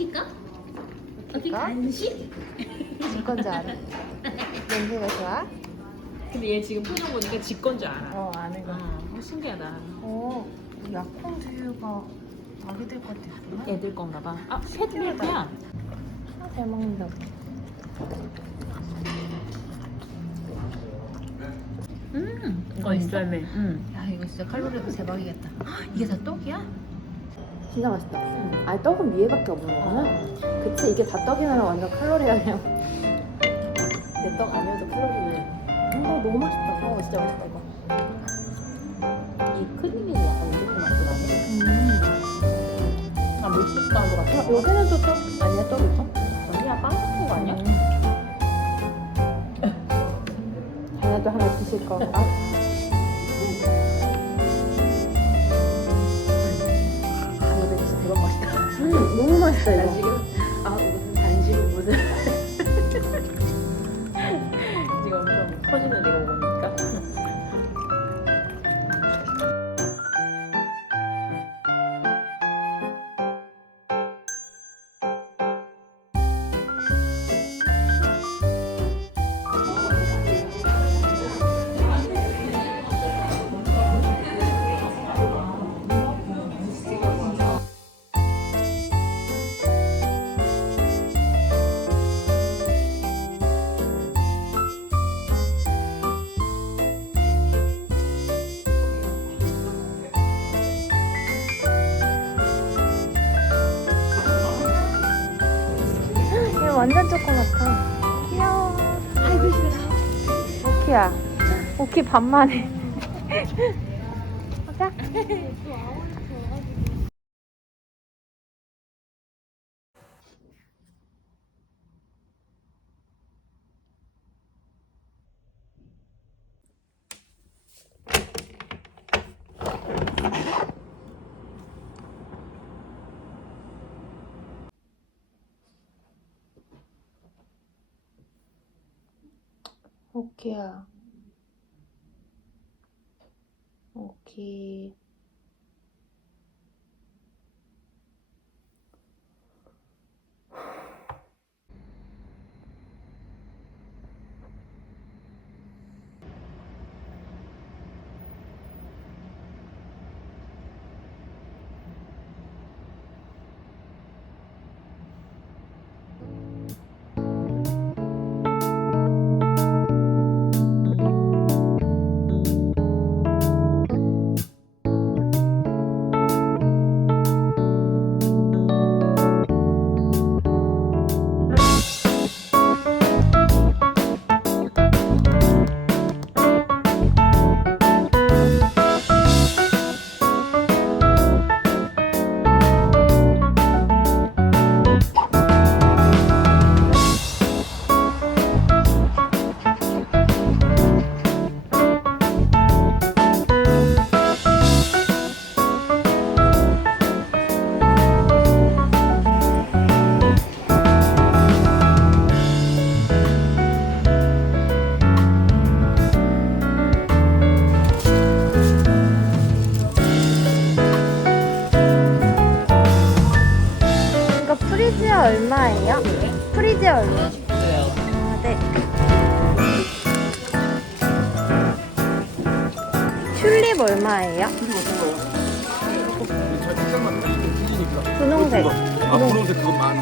오킬까? 오킬 오킬까? 간식? 지 건지 알아? 냄새가 좋아? 근데 얘 지금 표정 보니까 지 건 줄 알아. 어 아는 거. 어, 신기하다. 어 약혼 두유가 아기들 있구나. 애들 건가 봐. 아, 셋이야. 아, 잘 먹는다. 음, 이거 인절미. 음. 야 이거 진짜 칼로리가 대박이겠다. 이게 다 떡이야? 진짜 맛있다. 아니 떡은 위에밖에 없는 거구나. 그치 이게 다 떡이면 완전 칼로리가 그냥 내 떡 아니어도 칼로리네. 어 너무 맛있다. 어 진짜 맛있다 이거. 이 크림이 약간 이렇게 맛이 나네. 아 물티슈 한거 같아. 여기는 또 떡 아니야 떡이 떡? 언니야 빵 같은 거 아니야? 자네도 하나 드실 건가? 아 음 너무 맛있다 이거. 지금 아 무슨 단식은 무슨. 지금 엄청 터지는 내가 먹으 완전 조그맣다. 귀여워. 아이고 싫어. 오키야. 오키 반만에. 가자. 오키 이거 프리지아 얼마예요? 프리지아 얼마? 아, 네. 튤립 얼마예요? 분홍색. 아, 분홍색 그거 많아.